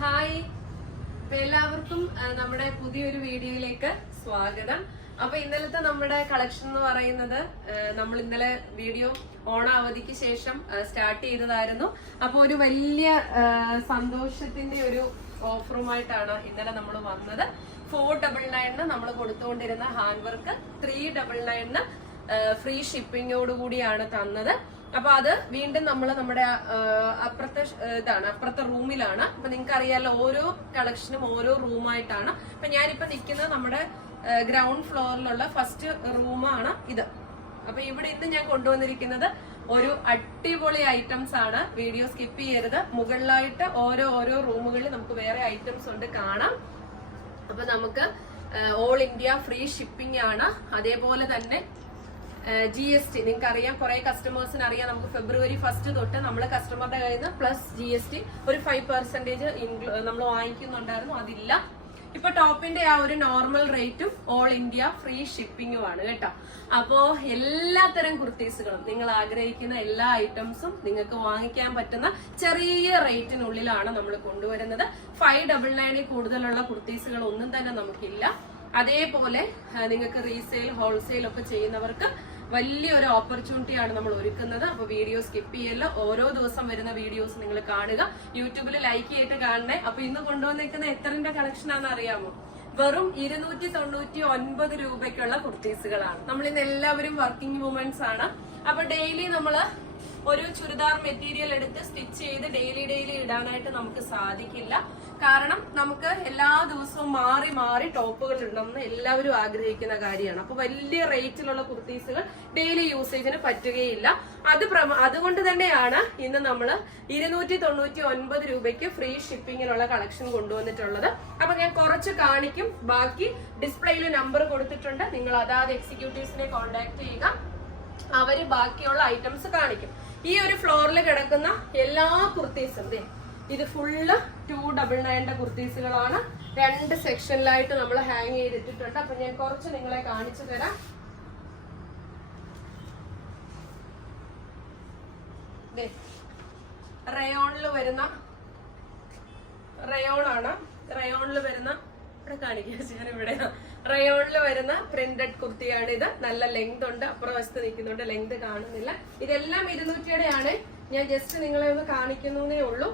Hi. എല്ലാവർക്കും നമ്മുടെ പുതിയൊരു വീഡിയോയിലേക്ക് സ്വാഗതം. അപ്പൊ ഇന്നലത്തെ നമ്മുടെ കളക്ഷൻ എന്ന് പറയുന്നത് നമ്മൾ ഇന്നലെ വീഡിയോ ഓണാവധിക്ക് ശേഷം സ്റ്റാർട്ട് ചെയ്തതായിരുന്നു. അപ്പൊ ഒരു വലിയ സന്തോഷത്തിന്റെ ഒരു ഓഫറുമായിട്ടാണ് ഇന്നലെ നമ്മൾ വന്നത്. ഫോർ ഡബിൾ നയനിന് നമ്മൾ കൊടുത്തുകൊണ്ടിരുന്ന ഹാൻഡ് വർക്ക് ത്രീ ഡബിൾ നയനിന് ഫ്രീ ഷിപ്പിങ്ങോട് കൂടിയാണ് തന്നത്. അപ്പൊ അത് വീണ്ടും നമ്മൾ നമ്മുടെ അപ്പുറത്തെ ഇതാണ് അപ്പുറത്തെ റൂമിലാണ്. അപ്പൊ നിങ്ങൾക്ക് അറിയാലോ ഓരോ കളക്ഷനും ഓരോ റൂമായിട്ടാണ്. അപ്പൊ ഞാനിപ്പോ നിൽക്കുന്നത് നമ്മുടെ ഗ്രൗണ്ട് ഫ്ലോറിലുള്ള ഫസ്റ്റ് റൂമാണ് ഇത്. അപ്പൊ ഇവിടെ ഇന്ന് ഞാൻ കൊണ്ടുവന്നിരിക്കുന്നത് ഒരു അടിപൊളി ഐറ്റംസ് ആണ്. വീഡിയോ സ്കിപ്പ് ചെയ്യരുത്. മുകളിലായിട്ട് ഓരോ ഓരോ റൂമുകളിൽ നമുക്ക് വേറെ ഐറ്റംസ് ഉണ്ട് കാണാം. അപ്പൊ നമുക്ക് ഓൾ ഇന്ത്യ ഫ്രീ ഷിപ്പിംഗ് ആണ്. അതേപോലെ തന്നെ ജി എസ് ടി നിങ്ങൾക്ക് അറിയാം കുറെ കസ്റ്റമേഴ്സിന് അറിയാം നമുക്ക് ഫെബ്രുവരി ഫസ്റ്റ് തൊട്ട് നമ്മൾ കസ്റ്റമറുടെ കയ്യിൽ നിന്ന് പ്ലസ് ജി എസ് ടി ഒരു ഫൈവ് പെർസെന്റേജ് നമ്മൾ വാങ്ങിക്കുന്നുണ്ടായിരുന്നു. അതില്ല. ഇപ്പൊ ടോപ്പിന്റെ ആ ഒരു നോർമൽ റേറ്റും ഓൾ ഇന്ത്യ ഫ്രീ ഷിപ്പിംഗുമാണ് കേട്ടോ. അപ്പോ എല്ലാത്തരം കുർത്തീസുകളും നിങ്ങൾ ആഗ്രഹിക്കുന്ന എല്ലാ ഐറ്റംസും നിങ്ങൾക്ക് വാങ്ങിക്കാൻ പറ്റുന്ന ചെറിയ റേറ്റിനുള്ളിലാണ് നമ്മൾ കൊണ്ടുവരുന്നത്. ഫൈവ് ഡബിൾ നയനിൽ കൂടുതലുള്ള കുർത്തീസുകൾ ഒന്നും തന്നെ നമുക്കില്ല. അതേപോലെ നിങ്ങൾക്ക് റീസെയിൽ ഹോൾസെയിൽ ഒക്കെ ചെയ്യുന്നവർക്ക് വലിയൊരു ഓപ്പർച്യൂണിറ്റിയാണ് നമ്മൾ ഒരുക്കുന്നത്. അപ്പൊ വീഡിയോ സ്കിപ്പ് ചെയ്യല്ല. ഓരോ ദിവസം വരുന്ന വീഡിയോസ് നിങ്ങൾ കാണുക. യൂട്യൂബിൽ ലൈക്ക് ചെയ്തിട്ട് കാണണേ. അപ്പൊ ഇന്ന് കൊണ്ടുവന്നിരിക്കുന്ന എത്രന്റെ കളക്ഷൻ ആണെന്ന് അറിയാമോ? വെറും ഇരുന്നൂറ്റി തൊണ്ണൂറ്റി ഒൻപത് രൂപയ്ക്കുള്ള കുർത്തീസുകളാണ്. നമ്മൾ ഇന്ന് എല്ലാവരും വർക്കിംഗ് വുമൻസ് ആണ്. അപ്പൊ ഡെയിലി നമ്മൾ ഒരു ചുരിദാർ മെറ്റീരിയൽ എടുത്ത് സ്റ്റിച്ച് ചെയ്ത് ഡെയിലി ഡെയിലി ഇടാനായിട്ട് നമുക്ക് സാധിക്കില്ല. കാരണം നമുക്ക് എല്ലാ ദിവസവും മാറി മാറി ടോപ്പുകൾ ഇടണമെന്ന് എല്ലാവരും ആഗ്രഹിക്കുന്ന കാര്യമാണ്. അപ്പൊ വലിയ റേറ്റിലുള്ള കുർത്തീസുകൾ ഡെയിലി യൂസേജിന് പറ്റുകയില്ല. അത് അതുകൊണ്ട് തന്നെയാണ് ഇന്ന് നമ്മൾ ഇരുന്നൂറ്റി തൊണ്ണൂറ്റി ഒൻപത് രൂപയ്ക്ക് ഫ്രീ ഷിപ്പിങ്ങിനുള്ള കളക്ഷൻ കൊണ്ടുവന്നിട്ടുള്ളത്. അപ്പൊ ഞാൻ കുറച്ച് കാണിക്കും. ബാക്കി ഡിസ്പ്ലേയിൽ നമ്പർ കൊടുത്തിട്ടുണ്ട്. നിങ്ങൾ അതാത് എക്സിക്യൂട്ടീവ്സിനെ കോൺടാക്ട് ചെയ്യുക. അവർ ബാക്കിയുള്ള ഐറ്റംസ് കാണിക്കും. ഈ ഒരു ഫ്ലോറിൽ കിടക്കുന്ന എല്ലാ കുർത്തീസും ഇത് ഫുള്ള് ടു ഡബിൾ നയന്റെ കുർത്തീസുകളാണ്. രണ്ട് സെക്ഷനിലായിട്ട് നമ്മൾ ഹാങ് ചെയ്തിട്ടിട്ടുണ്ട്. അപ്പൊ ഞാൻ കുറച്ച് നിങ്ങളെ കാണിച്ചു തരാം. റയോണിൽ വരുന്ന റയോൺ ആണ് റയോണിൽ വരുന്ന ഇവിടെ കാണിക്കുക ഞാൻ ഇവിടെ. റയോണിൽ വരുന്ന പ്രിന്റഡ് കുർത്തിയാണ് ഇത്. നല്ല ലെങ്ത് ഉണ്ട്. അപ്പുറം വശത്ത് നിൽക്കുന്നുണ്ട്. ലെങ്ത് കാണുന്നില്ല. ഇതെല്ലാം ഇരുന്നൂറ്റിയുടെ ആണ് ഞാൻ ജസ്റ്റ് നിങ്ങളെ ഒന്ന് കാണിക്കുന്നേ ഉള്ളൂ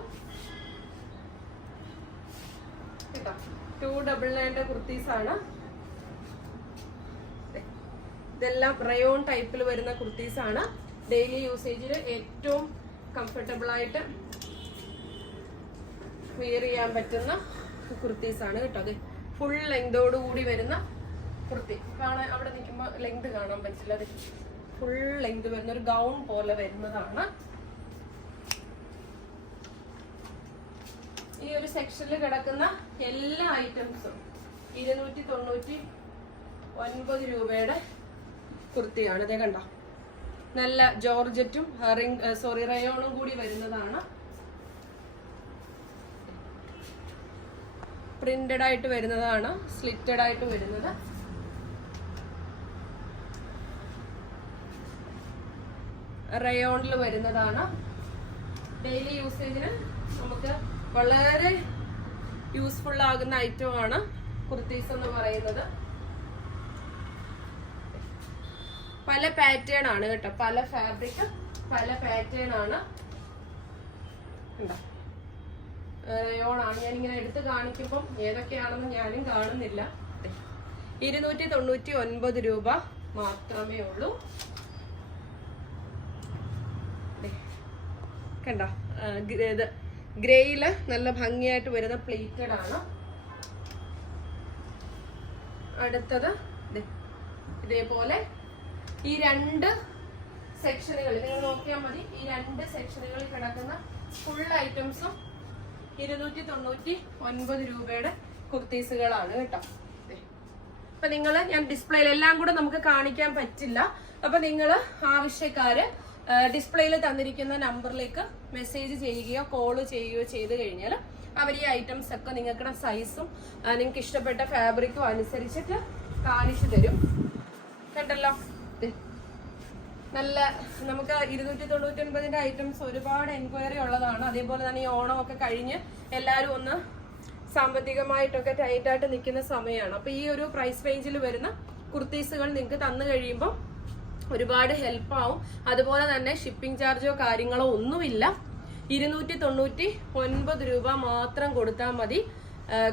കേട്ടോ ടു ഡബിൾ നയന്റെ കുർത്തീസ് ആണ്. ഇതെല്ലാം റയോൺ ടൈപ്പിൽ വരുന്ന കുർത്തീസ് ആണ്. ഡെയിലി യൂസേജിൽ ഏറ്റവും കംഫർട്ടബിൾ ആയിട്ട് വെയർ ചെയ്യാൻ പറ്റുന്ന കുർത്തീസ് ആണ് കേട്ടോ. അത് ഫുൾ ലെങ്തോട് കൂടി വരുന്ന കുർത്തി. കാണാൻ അവിടെ നിൽക്കുമ്പോൾ ലെങ്ത് കാണാൻ പറ്റില്ല. അത് ഫുൾ ലെങ്ത് വരുന്ന ഒരു ഗൗൺ പോലെ വരുന്നതാണ്. ഈ ഒരു സെക്ഷനിൽ കിടക്കുന്ന എല്ലാ ഐറ്റംസും ഇരുന്നൂറ്റി തൊണ്ണൂറ്റി ഒൻപത് രൂപയുടെ കുർത്തിയാണ്. ഇതേ കണ്ട? നല്ല ജോർജറ്റും റിംഗ് സോറി റയോണും കൂടി വരുന്നതാണ്. പ്രിന്റഡ് ആയിട്ട് വരുന്നതാണ് സ്ലിറ്റഡ് ആയിട്ട് വരുന്നത്. റയോണിൽ വരുന്നതാണ്. ഡെയിലി യൂസേജിന് നമുക്ക് വളരെ യൂസ്ഫുൾ ആകുന്ന ഐറ്റമാണ് കുർത്തീസ് എന്ന് പറയുന്നത്. പല പാറ്റേൺ ആണ് കേട്ടോ. പല ഫാബ്രിക് പല പാറ്റേൺ ആണ്. റയോണാണ് ഞാൻ ഇങ്ങനെ എടുത്ത് കാണിക്കുമ്പം ഏതൊക്കെയാണെന്ന് ഞാനും കാണുന്നില്ല. ഇരുന്നൂറ്റി തൊണ്ണൂറ്റി ഒൻപത് രൂപ മാത്രമേ ഉള്ളൂ. കണ്ടോ? ഗ്രേയിൽ നല്ല ഭംഗിയായിട്ട് വരുന്ന പ്ലേറ്റഡ് ആണ് അടുത്തത്. ഇതേപോലെ ഈ രണ്ട് സെക്ഷനുകൾ നിങ്ങൾ നോക്കിയാൽ മതി ഈ രണ്ട് സെക്ഷനുകളിൽ കിടക്കുന്ന ഫുൾ ഐറ്റംസും ഇരുന്നൂറ്റി തൊണ്ണൂറ്റി ഒൻപത് രൂപയുടെ കുർത്തീസുകളാണ് കേട്ടോ. അപ്പൊ നിങ്ങൾ ഞാൻ ഡിസ്പ്ലേയിൽ എല്ലാം കൂടെ നമുക്ക് കാണിക്കാൻ പറ്റില്ല അപ്പൊ നിങ്ങൾ ആവശ്യക്കാര് ഡിസ്പ്ലേയിൽ തന്നിരിക്കുന്ന നമ്പറിലേക്ക് മെസ്സേജ് ചെയ്യുകയോ കോൾ ചെയ്യുകയോ ചെയ്ത് കഴിഞ്ഞാൽ അവർ ഈ ഐറ്റംസ് ഒക്കെ നിങ്ങൾക്കുടെ സൈസും നിങ്ങൾക്ക് ഇഷ്ടപ്പെട്ട ഫാബ്രിക്കും അനുസരിച്ചിട്ട് കാണിച്ചു തരും. കണ്ടല്ലോ? നല്ല നമുക്ക് ഇരുന്നൂറ്റി തൊണ്ണൂറ്റി ഒൻപതിന്റെ ഐറ്റംസ് ഒരുപാട് എൻക്വയറി ഉള്ളതാണ്. അതേപോലെ തന്നെ ഈ ഓണം ഒക്കെ കഴിഞ്ഞ് എല്ലാവരും ഒന്ന് സാമ്പത്തികമായിട്ടൊക്കെ ടൈറ്റായിട്ട് നിൽക്കുന്ന സമയമാണ്. അപ്പോൾ ഈ ഒരു പ്രൈസ് റേഞ്ചിൽ വരുന്ന കുർത്തീസുകൾ നിങ്ങൾക്ക് തന്നു കഴിയുമ്പോൾ ഒരുപാട് ഹെൽപ്പ് ആവും അതുപോലെ തന്നെ ഷിപ്പിംഗ് ചാർജോ കാര്യങ്ങളോ ഒന്നുമില്ല. ഇരുന്നൂറ്റി തൊണ്ണൂറ്റി ഒൻപത് രൂപ മാത്രം കൊടുത്താൽ മതി.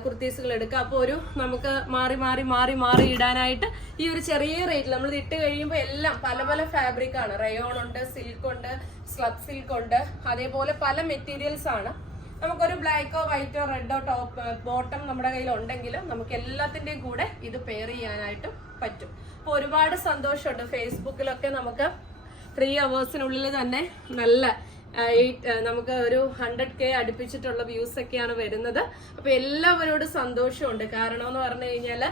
കുർത്തീസുകൾ എടുക്കുക അപ്പോൾ ഒരു നമുക്ക് മാറി മാറി മാറി മാറി ഇടാനായിട്ട് ഈ ഒരു ചെറിയ റേറ്റിൽ നമ്മൾ ഇട്ട് കഴിയുമ്പോൾ എല്ലാം പല പല ഫാബ്രിക് ആണ്. റയോൺ ഉണ്ട് സിൽക്ക് ഉണ്ട് സ്ലബ് സിൽക്ക് ഉണ്ട്. അതേപോലെ പല മെറ്റീരിയൽസ് ആണ്. നമുക്കൊരു ബ്ലാക്കോ വൈറ്റോ റെഡോ ടോപ്പ് ബോട്ടം നമ്മുടെ കയ്യിൽ ഉണ്ടെങ്കിലും നമുക്ക് എല്ലാത്തിന്റെയും കൂടെ ഇത് പെയർ ചെയ്യാനായിട്ട് പറ്റും. അപ്പോൾ ഒരുപാട് സന്തോഷമുണ്ട് ഫേസ്ബുക്കിലൊക്കെ നമുക്ക് ത്രീ അവേഴ്സിനുള്ളിൽ തന്നെ നല്ല നമുക്ക് ഒരു ഹൺഡ്രഡ് കെ അടുപ്പിച്ചിട്ടുള്ള വ്യൂസ് ഒക്കെയാണ് വരുന്നത്. അപ്പോൾ എല്ലാവരോടും സന്തോഷമുണ്ട്. കാരണം എന്ന് പറഞ്ഞു കഴിഞ്ഞാൽ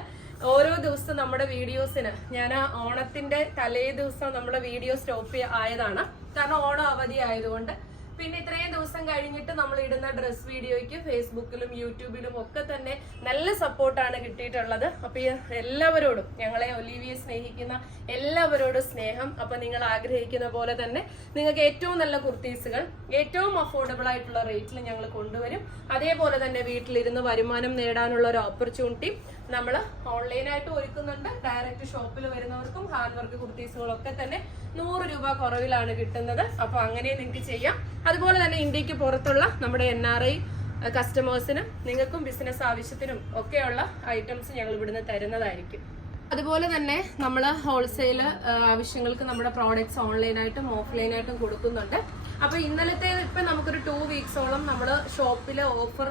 ഓരോ ദിവസം നമ്മുടെ വീഡിയോസിന് ഞാൻ ആ ഓണത്തിന്റെ തലേ ദിവസം നമ്മുടെ വീഡിയോ സ്റ്റോപ്പ് ആയതാണ്. കാരണം ഓണം അവധി ആയതുകൊണ്ട് പിന്നെ ഇത്രയും ദിവസം കഴിഞ്ഞിട്ട് നമ്മൾ ഇടുന്ന ഡ്രസ് വീഡിയോയ്ക്ക് ഫേസ്ബുക്കിലും യൂട്യൂബിലും ഒക്കെ തന്നെ നല്ല സപ്പോർട്ടാണ് കിട്ടിയിട്ടുള്ളത്. അപ്പൊ എല്ലാവരോടും ഞങ്ങളെ ഒലിവിയെ സ്നേഹിക്കുന്ന എല്ലാവരോടും സ്നേഹം. അപ്പൊ നിങ്ങൾ ആഗ്രഹിക്കുന്ന പോലെ തന്നെ നിങ്ങൾക്ക് ഏറ്റവും നല്ല കുർത്തീസുകൾ ഏറ്റവും അഫോർഡബിൾ ആയിട്ടുള്ള റേറ്റിൽ ഞങ്ങൾ കൊണ്ടുവരും. അതേപോലെ തന്നെ വീട്ടിലിരുന്ന് വരുമാനം നേടാനുള്ള ഒരു ഓപ്പർച്യൂണിറ്റി നമ്മൾ ഓൺലൈനായിട്ട് ഒരുക്കുന്നുണ്ട്. ഡയറക്റ്റ് ഷോപ്പിൽ വരുന്നവർക്കും ഹാൻഡ് വർക്ക് കുർത്തീസുകളൊക്കെ തന്നെ നൂറ് രൂപ കുറവിലാണ് കിട്ടുന്നത്. അപ്പോൾ അങ്ങനെ നിങ്ങൾക്ക് ചെയ്യാം. അതുപോലെ തന്നെ ഇന്ത്യയ്ക്ക് പുറത്തുള്ള നമ്മുടെ എൻ ആർ ഐ കസ്റ്റമേഴ്സിനും നിങ്ങൾക്കും ബിസിനസ് ആവശ്യത്തിനും ഒക്കെയുള്ള ഐറ്റംസ് ഞങ്ങൾ ഇവിടുന്ന് തരുന്നതായിരിക്കും. അതുപോലെ തന്നെ നമ്മൾ ഹോൾസെയിൽ ആവശ്യങ്ങൾക്ക് നമ്മുടെ പ്രോഡക്റ്റ്സ് ഓൺലൈനായിട്ടും ഓഫ്ലൈനായിട്ടും കൊടുക്കുന്നുണ്ട്. അപ്പോൾ ഇന്നലത്തെ ഇപ്പൊ നമുക്കൊരു ടു വീക്സോളം നമ്മൾ ഷോപ്പിലെ ഓഫർ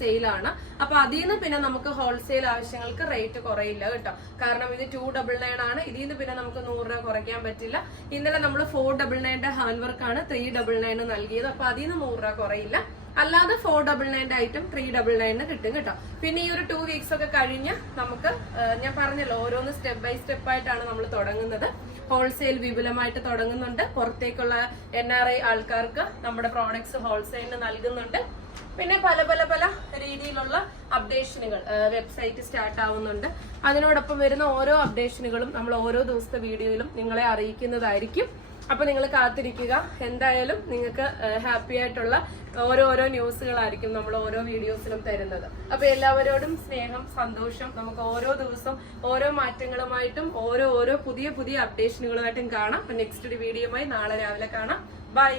സെയിലാണ് അപ്പൊ അതിൽ നിന്ന് പിന്നെ നമുക്ക് ഹോൾസെയിൽ ആവശ്യങ്ങൾക്ക് റേറ്റ് കുറയില്ല കേട്ടോ. കാരണം ഇത് ടു ഡബിൾ നയൻ ആണ്. ഇതിൽ നിന്ന് പിന്നെ നമുക്ക് നൂറ് രൂപ കുറയ്ക്കാൻ പറ്റില്ല. ഇന്നലെ നമ്മൾ ഫോർ ഡബിൾ നയന്റെ ഹാൻഡ് വർക്കാണ് ത്രീ ഡബിൾ നയൻ നൽകിയത്. അപ്പൊ അതിൽ നിന്ന് നൂറ് രൂപ കുറയില്ല. അല്ലാതെ ഫോർ ഡബിൾ നയന്റെ ഐറ്റം ത്രീ ഡബിൾ നയന് കിട്ടും കേട്ടോ. പിന്നെ ഈ ഒരു ടു വീക്സ് ഒക്കെ കഴിഞ്ഞ് നമുക്ക് ഞാൻ പറഞ്ഞല്ലോ ഓരോന്ന് സ്റ്റെപ്പ് ബൈ സ്റ്റെപ്പ് ആയിട്ടാണ് നമ്മൾ തുടങ്ങുന്നത്. ഹോൾസെയിൽ വിപുലമായിട്ട് തുടങ്ങുന്നുണ്ട്. പുറത്തേക്കുള്ള എൻ ആർ ഐ ആൾക്കാർക്ക് നമ്മുടെ പ്രോഡക്ട്സ് ഹോൾസെയിലിന് നൽകുന്നുണ്ട്. പിന്നെ പല പല പല രീതിയിലുള്ള അപ്ഡേഷനുകൾ വെബ്സൈറ്റ് സ്റ്റാർട്ട് ആവുന്നുണ്ട്. അതിനോടൊപ്പം വരുന്ന ഓരോ അപ്ഡേഷനുകളും നമ്മൾ ഓരോ ദിവസത്തെ വീഡിയോയിലും നിങ്ങളെ അറിയിക്കുന്നതായിരിക്കും. അപ്പൊ നിങ്ങൾ കാത്തിരിക്കുക. എന്തായാലും നിങ്ങൾക്ക് ഹാപ്പി ആയിട്ടുള്ള ഓരോരോ ന്യൂസുകളായിരിക്കും നമ്മൾ ഓരോ വീഡിയോസിലും തരുന്നത്. അപ്പൊ എല്ലാവരോടും സ്നേഹം സന്തോഷം നമുക്ക് ഓരോ ദിവസം ഓരോ മാറ്റങ്ങളുമായിട്ടും ഓരോ ഓരോ പുതിയ പുതിയ അപ്ഡേഷനുകളുമായിട്ടും കാണാം. നെക്സ്റ്റ് ഒരു വീഡിയോയുമായി നാളെ രാവിലെ കാണാം. ബൈ